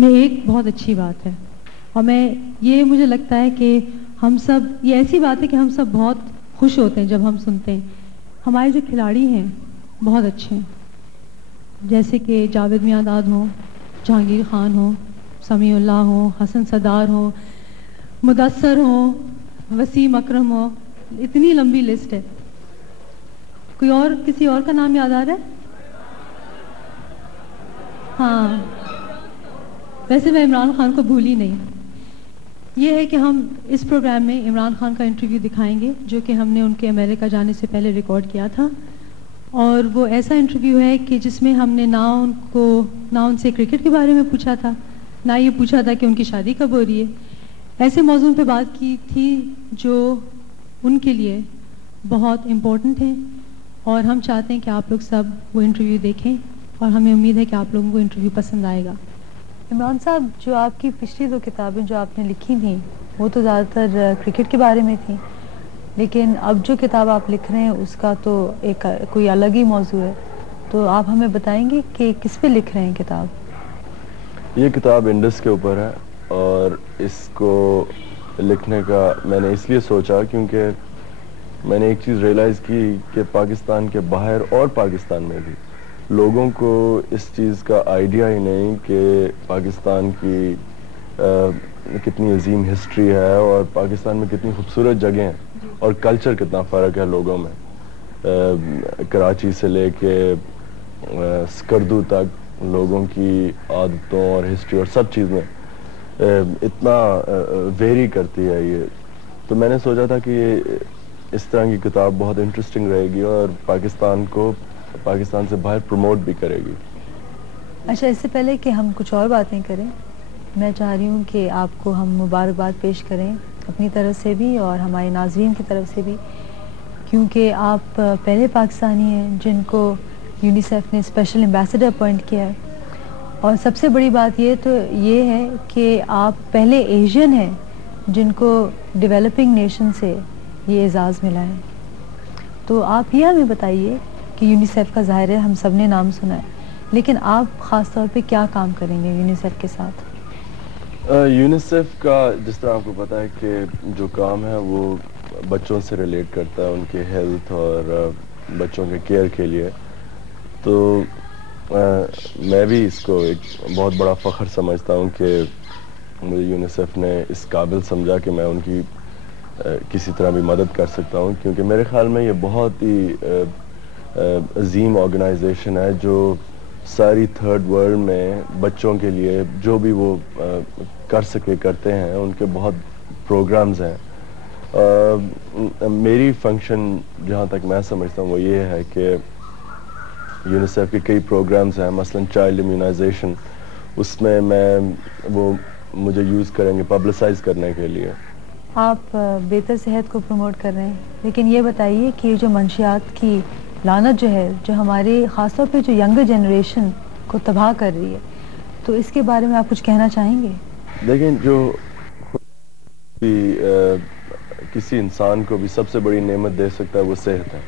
میں ایک بہت اچھی بات ہے، اور یہ مجھے لگتا ہے کہ ہم سب، یہ ایسی بات ہے کہ ہم سب بہت خوش ہوتے ہیں جب ہم سنتے ہیں ہمارے جو کھلاڑی ہیں بہت اچھے ہیں، جیسے کہ جاوید میاں ہوں، جہانگیر خان ہوں، سمیع اللہ ہوں، حسن صدار ہوں، مدثر ہوں، وسیم اکرم ہوں، اتنی لمبی لسٹ ہے. کوئی اور کسی اور کا نام یاد آ رہا ہے؟ ہاں، ویسے میں عمران خان کو بھولی نہیں. یہ ہے کہ ہم اس پروگرام میں عمران خان کا انٹرویو دکھائیں گے جو کہ ہم نے ان کے امریکہ جانے سے پہلے ریکارڈ کیا تھا، اور وہ ایسا انٹرویو ہے کہ جس میں ہم نے نہ ان سے کرکٹ کے بارے میں پوچھا تھا، نہ یہ پوچھا تھا کہ ان کی شادی کب ہو رہی ہے. ایسے موضوع پہ بات کی تھی جو ان کے لیے بہت امپورٹنٹ ہیں، اور ہم چاہتے ہیں کہ آپ لوگ سب وہ انٹرویو دیکھیں، اور ہمیں امید ہے کہ آپ لوگوں کو انٹرویو پسند آئے گا. عمران صاحب، جو آپ کی پچھلی 2 کتابیں جو آپ نے لکھی تھیں وہ تو زیادہ تر کرکٹ کے بارے میں تھیں، لیکن اب جو کتاب آپ لکھ رہے ہیں اس کا تو ایک کوئی الگ ہی موضوع ہے، تو آپ ہمیں بتائیں گے کہ کس پہ لکھ رہے ہیں کتاب؟ یہ کتاب انڈس کے اوپر ہے، اور اس کو لکھنے کا میں نے اس لیے سوچا کیونکہ میں نے ایک چیز ریئلائز کی کہ پاکستان کے باہر اور پاکستان میں بھی لوگوں کو اس چیز کا آئیڈیا ہی نہیں کہ پاکستان کی کتنی عظیم ہسٹری ہے، اور پاکستان میں کتنی خوبصورت جگہیں ہیں، اور کلچر کتنا فرق ہے لوگوں میں. کراچی سے لے کے سکردو تک لوگوں کی عادتوں اور ہسٹری اور سب چیز میں اتنا ویری کرتی ہے یہ. تو میں نے سوچا تھا کہ یہ اس طرح کی کتاب بہت انٹرسٹنگ رہے گی اور پاکستان کو پاکستان سے باہر پروموٹ بھی کرے گی. اچھا، اس سے پہلے کہ ہم کچھ اور باتیں کریں، میں چاہ رہی ہوں کہ آپ کو ہم مبارکباد پیش کریں اپنی طرف سے بھی اور ہمارے ناظرین کی طرف سے بھی، کیونکہ آپ پہلے پاکستانی ہیں جن کو یونیسیف نے اسپیشل ایمبیسڈر اپوائنٹ کیا ہے، اور سب سے بڑی بات یہ ہے کہ آپ پہلے ایشین ہیں جن کو ڈیولپنگ نیشن سے یہ اعزاز ملا ہے. تو آپ یہ ہمیں بتائیے کہ یونیسیف کا ظاہر ہے ہم سب نے نام سنا ہے، لیکن آپ خاص طور پہ کیا کام کریں گے یونیسیف کے ساتھ؟ یونیسیف کا جس طرح آپ کو پتہ ہے کہ جو کام ہے وہ بچوں سے ریلیٹ کرتا ہے، ان کے ہیلتھ اور بچوں کے کیئر کے لیے. تو میں بھی اس کو ایک بہت بڑا فخر سمجھتا ہوں کہ مجھے یونیسیف نے اس قابل سمجھا کہ میں ان کی کسی طرح بھی مدد کر سکتا ہوں، کیونکہ میرے خیال میں یہ بہت ہی عظیم آرگنائزیشن ہے جو ساری تھرڈ ورلڈ میں بچوں کے لیے جو بھی وہ کر سکے کرتے ہیں. ان کے بہت پروگرامز ہیں. میری فنکشن جہاں تک میں سمجھتا ہوں وہ یہ ہے کہ یونیسیف کے کئی پروگرامز ہیں، مثلا چائلڈ امیونائزیشن، اس میں وہ مجھے یوز کریں گے پبلسائز کرنے کے لیے. آپ بہتر صحت کو پروموٹ کر رہے ہیں، لیکن یہ بتائیے کہ جو منشیات کی لعنت جو ہے، جو ہمارے خاص طور پہ جو ینگر جنریشن کو تباہ کر رہی ہے، تو اس کے بارے میں آپ کچھ کہنا چاہیں گے؟ لیکن جو کسی انسان کو بھی سب سے بڑی نعمت دے سکتا ہے وہ صحت ہے،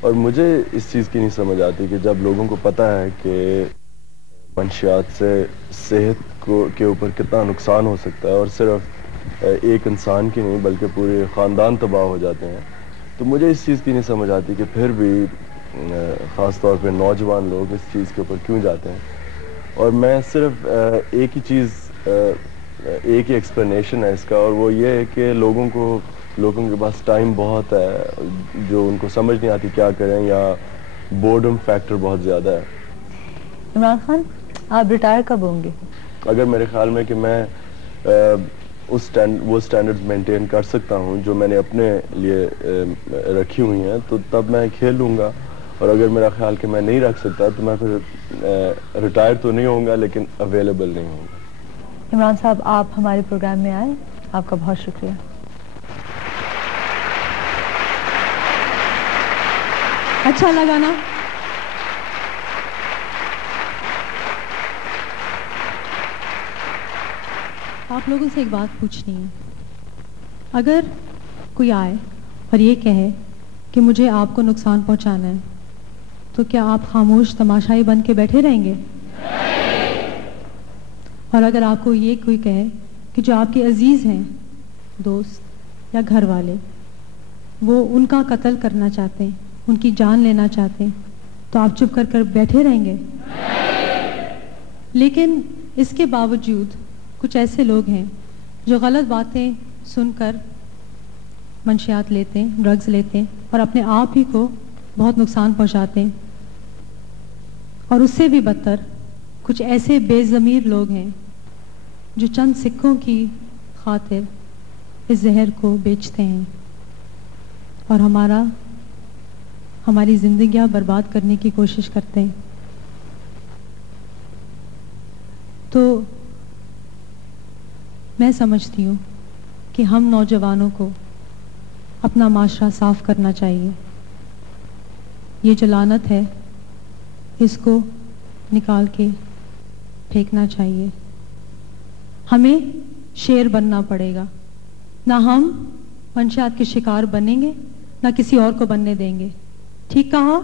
اور مجھے اس چیز کی نہیں سمجھ آتی کہ جب لوگوں کو پتہ ہے کہ منشیات سے صحت کے اوپر کتنا نقصان ہو سکتا ہے، اور صرف ایک انسان کی نہیں بلکہ پورے خاندان تباہ ہو جاتے ہیں، تو مجھے اس چیز کی نہیں سمجھ آتی کہ پھر بھی خاص طور پہ نوجوان لوگ اس چیز کے اوپر کیوں جاتے ہیں. اور میں صرف ایک ہی ایکسپلینیشن ہے اس کا، اور وہ یہ ہے کہ لوگوں کے پاس ٹائم بہت ہے، جو ان کو سمجھ نہیں آتی کیا کریں، یا بورڈم فیکٹر بہت زیادہ ہے. عمران خان، آپ ریٹائر کب ہوں گے؟ اگر میرے خیال میں کہ میں وہ اسٹینڈرڈز مینٹین کر سکتا ہوں جو میں نے اپنے لیے رکھی ہوئی ہیں تو تب میں کھیل لوں گا، اور اگر میرا خیال کہ میں نہیں رکھ سکتا تو میں پھر ریٹائر تو نہیں ہوں گا لیکن اویلیبل نہیں ہوں گا. عمران صاحب، آپ ہمارے پروگرام میں آئے، آپ کا بہت شکریہ. اچھا لگا نا؟ آپ لوگوں سے ایک بات پوچھنی ہے. اگر کوئی آئے اور یہ کہے کہ مجھے آپ کو نقصان پہنچانا ہے تو کیا آپ خاموش تماشائی بن کے بیٹھے رہیں گے؟ اور اگر آپ کو یہ کوئی کہے کہ جو آپ کے عزیز ہیں، دوست یا گھر والے، وہ ان کا قتل کرنا چاہتے ہیں، ان کی جان لینا چاہتے ہیں، تو آپ چپ کر کر بیٹھے رہیں گے؟ لیکن اس کے باوجود کچھ ایسے لوگ ہیں جو غلط باتیں سن کر منشیات لیتے ہیں، ڈرگز لیتے ہیں اور اپنے آپ ہی کو بہت نقصان پہنچاتے ہیں. اور اس سے بھی بدتر کچھ ایسے بے ضمیر لوگ ہیں جو چند سکوں کی خاطر اس زہر کو بیچتے ہیں اور ہماری زندگیاں برباد کرنے کی کوشش کرتے ہیں. تو میں سمجھتی ہوں کہ ہم نوجوانوں کو اپنا معاشرہ صاف کرنا چاہیے. یہ جو لعنت ہے اس کو نکال کے پھینکنا چاہیے. ہمیں شیر بننا پڑے گا. نہ ہم منشیات کے شکار بنیں گے، نہ کسی اور کو بننے دیں گے. ٹھیک کہا؟